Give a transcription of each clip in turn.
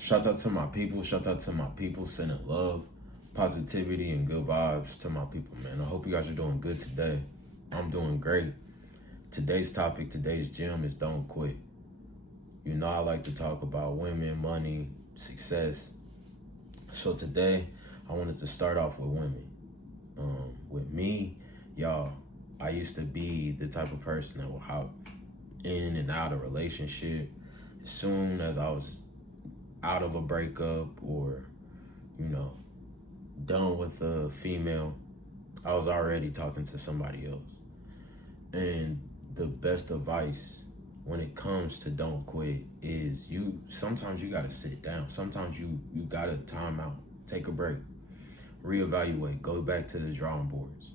Shout out to my people. Shout out to my people. Sending love, positivity, and good vibes to my people, man. I hope you guys are doing good today. I'm doing great. Today's topic, today's gem is don't quit. You know, I like to talk about women, money, success. So today, I wanted to start off with women. With me, y'all, I used to be the type of person that will hop in and out of relationship as soon as I was out of a breakup or, you know, done with a female. I was already talking to somebody else. And the best advice when it comes to don't quit is sometimes you gotta sit down. Sometimes you gotta time out, take a break, reevaluate, go back to the drawing boards.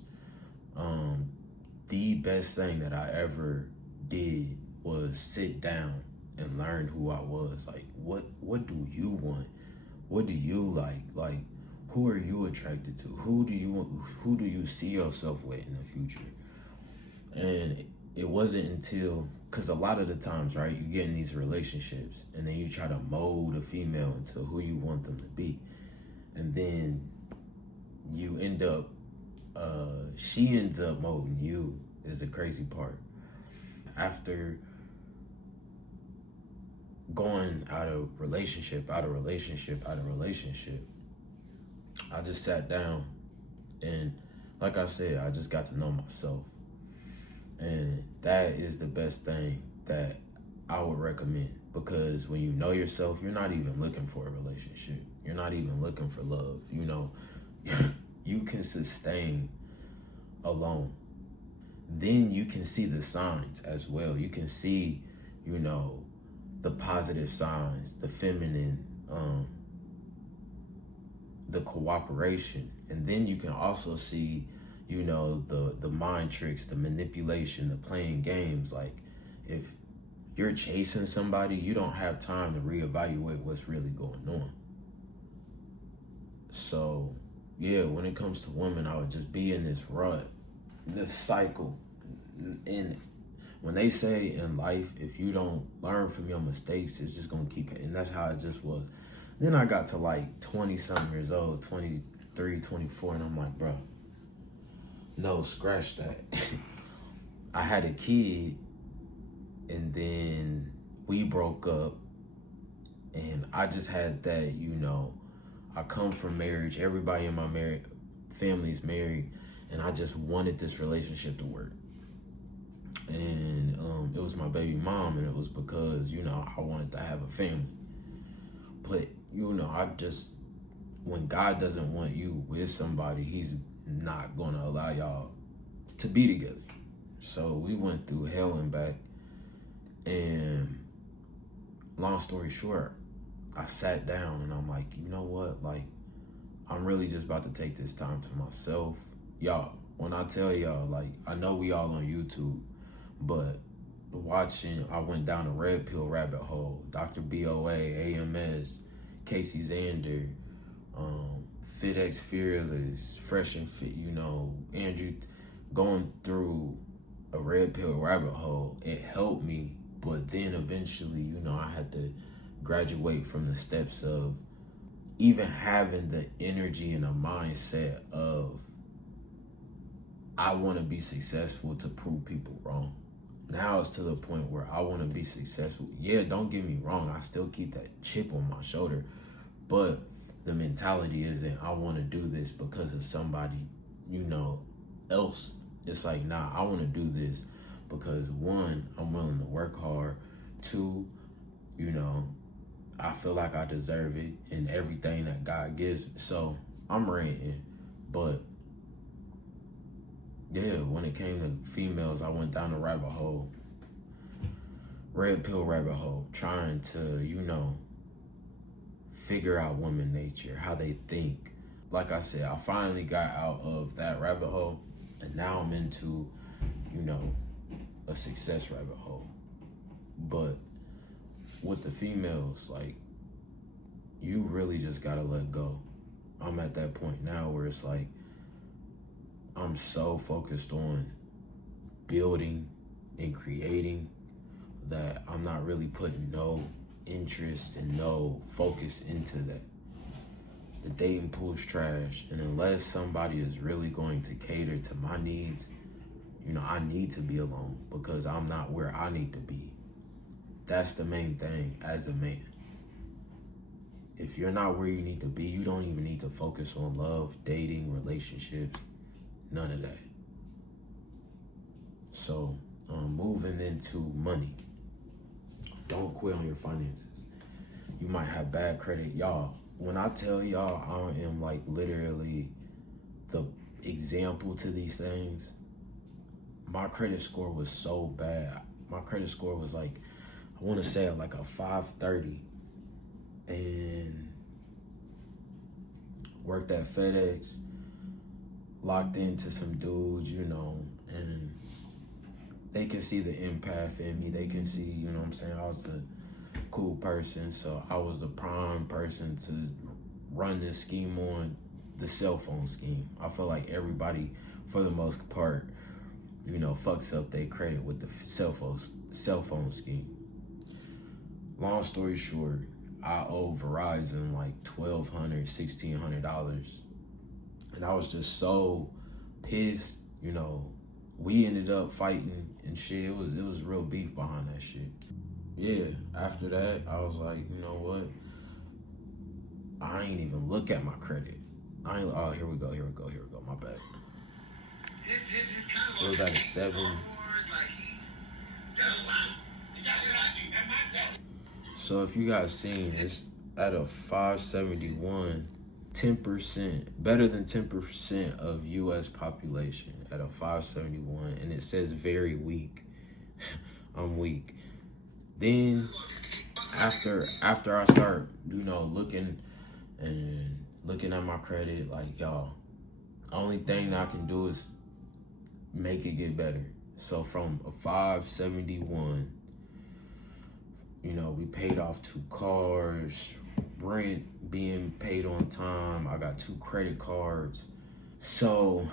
The best thing that I ever did was sit down and learn who I was. Like, what do you want? What do you like? Like, who are you attracted to? Who do you see yourself with in the future? And it wasn't until, because a lot of the times, right, you get in these relationships and then you try to mold a female into who you want them to be. And then you end up, she ends up molding you, is the crazy part. After going out of relationship, I just sat down and, like I said, I just got to know myself. And that is the best thing that I would recommend, because when you know yourself, you're not even looking for a relationship. You're not even looking for love. You know, you can sustain alone. Then you can see the signs as well. You can see, you know, the positive signs, the feminine, the cooperation. And then you can also see, you know, the mind tricks, the manipulation, the playing games. Like, if you're chasing somebody, you don't have time to reevaluate what's really going on. So, yeah, when it comes to women, I would just be in this rut, this cycle. And when they say in life, if you don't learn from your mistakes, it's just gonna keep it. And that's how it just was. Then I got to like 20 something years old, 23, 24, and I'm like, bro, no, scratch that. I had a kid, and then we broke up, and I just had that, you know, I come from marriage. Everybody in my family's married, and I just wanted this relationship to work. And it was my baby mom, and it was because, you know, I wanted to have a family. But, you know, when God doesn't want you with somebody, he's not gonna allow y'all to be together. So we went through hell and back. And long story short, I sat down and I'm like, you know what? Like, I'm really just about to take this time to myself. Y'all, when I tell y'all, like, I know we all on YouTube, but I went down a red pill rabbit hole. Dr. BOA, AMS, Casey Zander, FitX Fearless, Fresh and Fit, you know, Andrew, going through a red pill rabbit hole. It helped me, but then eventually, you know, I had to graduate from the steps of even having the energy and a mindset of, I want to be successful to prove people wrong. Now it's to the point where I want to be successful. Yeah, don't get me wrong. I still keep that chip on my shoulder, but the mentality isn't, I want to do this because of somebody, you know, else. It's like, nah, I want to do this because, one, I'm willing to work hard. Two, you know, I feel like I deserve it in everything that God gives me. So I'm ranting, but yeah, when it came to females, I went down the rabbit hole, red pill rabbit hole, trying to, you know, figure out women nature, how they think. Like I said, I finally got out of that rabbit hole, and now I'm into, you know, a success rabbit hole. But with the females, like, you really just gotta let go. I'm at that point now where it's like, I'm so focused on building and creating that I'm not really putting no interest and no focus into that. The dating pool's trash, and unless somebody is really going to cater to my needs, I need to be alone because I'm not where I need to be. That's the main thing as a man. If you're not where you need to be, you don't even need to focus on love, dating, relationships, none of that. So, moving into money. Don't quit on your finances. You might have bad credit. Y'all, when I tell y'all I am like literally the example to these things, my credit score was so bad. My credit score was like, I want to say like a 530, and worked at FedEx, locked into some dudes, and they can see the empath in me. They can see, what I'm saying, I was a cool person, so I was the prime person to run this scheme on, the cell phone scheme. I feel like everybody, for the most part, fucks up their credit with the cell phone scheme. Long story short, I owe Verizon like $1,200, $1,600. And I was just so pissed, we ended up fighting and shit. It was real beef behind that shit. Yeah, after that, I was like, you know what? I ain't even look at my credit. Oh, here we go, my bad. It was at a 7. So if you guys seen, it's at a 571, 10%, better than 10% of U.S. population at a 571, and it says very weak. I'm weak. Then after I start, looking at my credit, like, y'all, only thing that I can do is make it get better. So from a 571, we paid off 2 cars, rent being paid on time. I got 2 credit cards. So,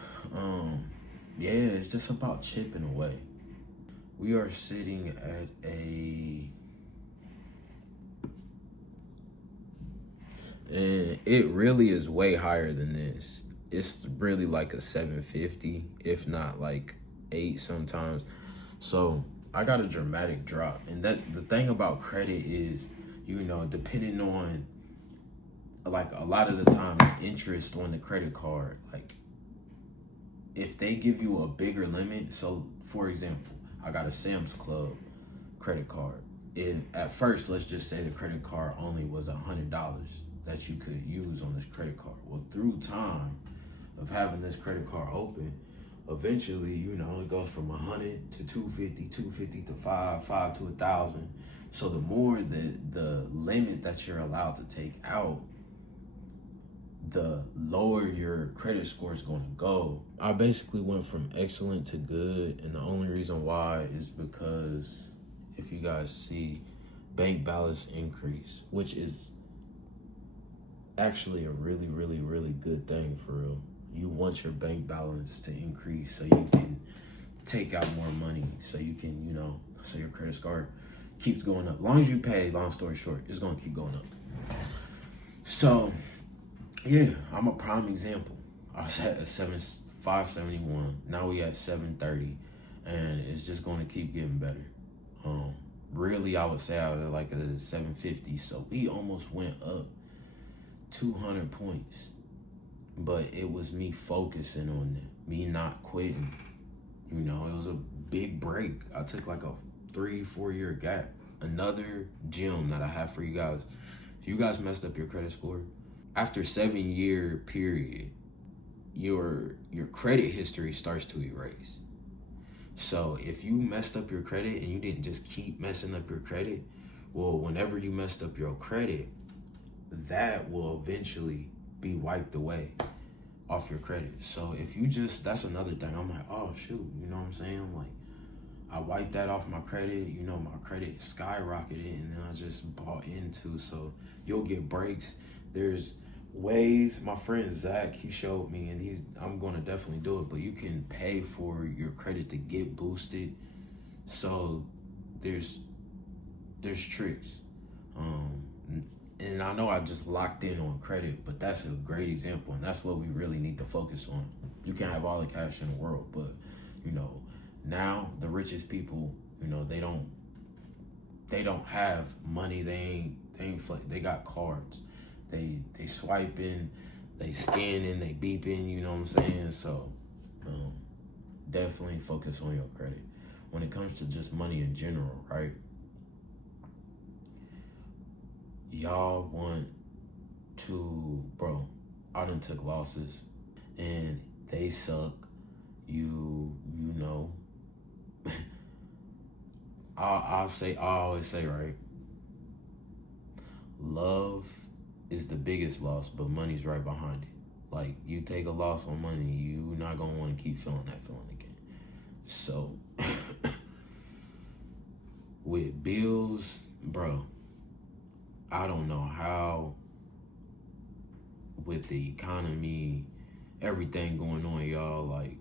yeah, it's just about chipping away. We are sitting at and it really is way higher than this. It's really like a 750, if not like 8 sometimes. So I got a dramatic drop. And that the thing about credit is, depending on, like, a lot of the time, interest on the credit card, like, if they give you a bigger limit, so for example, I got a Sam's Club credit card. At first, let's just say the credit card only was $100 that you could use on this credit card. Well, through time of having this credit card open, eventually, it goes from 100 to 250, 250 to 5 to 1,000. So the more the limit that you're allowed to take out, the lower your credit score is going to go. I basically went from excellent to good, and the only reason why is because, if you guys see, bank balance increase, which is actually a really, really, really good thing for real. You want your bank balance to increase so you can take out more money, so you can, so your credit score keeps going up. As long as you pay, long story short, it's going to keep going up. So, yeah, I'm a prime example. I was at a 571. Now we at 730, and it's just going to keep getting better. Really, I would say I was like a 750. So we almost went up 200 points, but it was me focusing on it, me not quitting. It was a big break. I took like a 3-4 year gap. Another gem that I have for you guys: if you guys messed up your credit score, after 7-year period, your credit history starts to erase. So if you messed up your credit and you didn't just keep messing up your credit, well, whenever you messed up your credit, that will eventually be wiped away off your credit. So if you that's another thing. I'm like, oh shoot, you know what I'm saying? Like, I wiped that off my credit, my credit skyrocketed, and then I just bought into. So you'll get breaks. There's ways. My friend Zach, he showed me, and I'm gonna definitely do it, but you can pay for your credit to get boosted. So there's tricks. And I know I just locked in on credit, but that's a great example, and that's what we really need to focus on. You can have all the cash in the world, but now the richest people, they don't have money. They got cards. They swiping, they scanning, they beeping. You know what I'm saying? So definitely focus on your credit. When it comes to just money in general, right? Y'all want to, bro, I done took losses and they suck. You know. I always say, right? Love is the biggest loss, but money's right behind it. Like, you take a loss on money, you're not gonna want to keep feeling that feeling again. So, with bills, bro, I don't know how, with the economy, everything going on, y'all, like,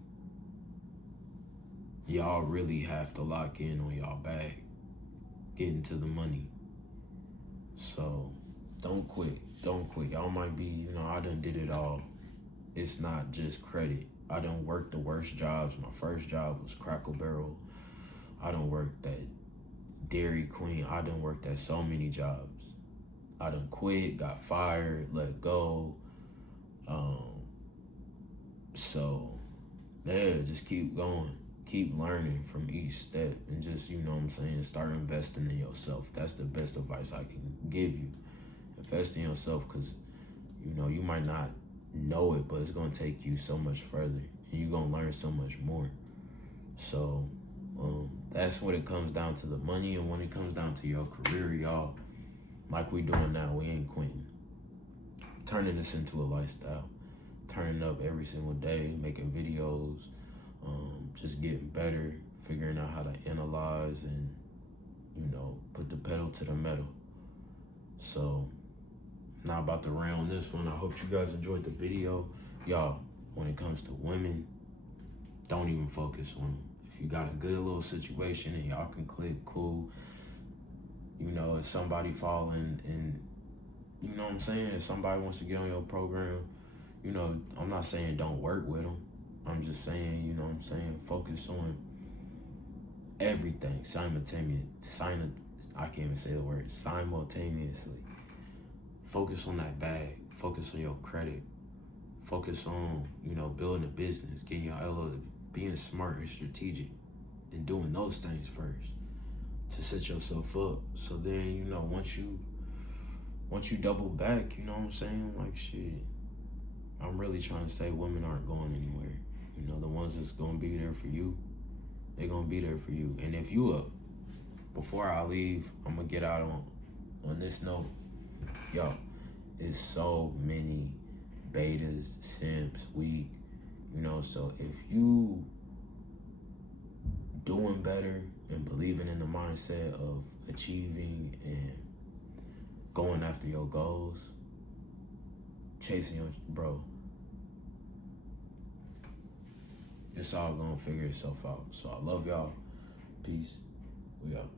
y'all really have to lock in on y'all bag, getting to the money. So, don't quit. Don't quit. Y'all might be, I done did it all. It's not just credit. I done worked the worst jobs. My first job was Crackle Barrel. I done worked at Dairy Queen. I done worked at so many jobs. I done quit, got fired, let go. So, yeah, just keep going. Keep learning from each step and just, start investing in yourself. That's the best advice I can give you. Invest in yourself because, you might not know it, but it's going to take you so much further and you're going to learn so much more. So, that's when it comes down to the money, and when it comes down to your career, y'all, like we doing now, we ain't quitting. Turning this into a lifestyle. Turning up every single day, making videos, just getting better, figuring out how to analyze and, put the pedal to the metal. So, not about to round this one. I hope you guys enjoyed the video. Y'all, when it comes to women, don't even focus on them. If you got a good little situation and y'all can click, cool. If somebody falling and, if somebody wants to get on your program, I'm not saying don't work with them. I'm just saying, focus on everything simultaneously. I can't even say the word, simultaneously. Focus on that bag. Focus on your credit. Focus on, building a business, getting your LLC, being smart and strategic, and doing those things first to set yourself up. So then, once you double back, like, shit, I'm really trying to say women aren't going anywhere. The ones that's going to be there for you, they're going to be there for you. And if you before I leave, I'm going to get out on this note. Yo, it's so many betas, simps, weak, so if you doing better and believing in the mindset of achieving and going after your goals, chasing your, bro, it's all gonna figure itself out. So I love y'all. Peace. We out.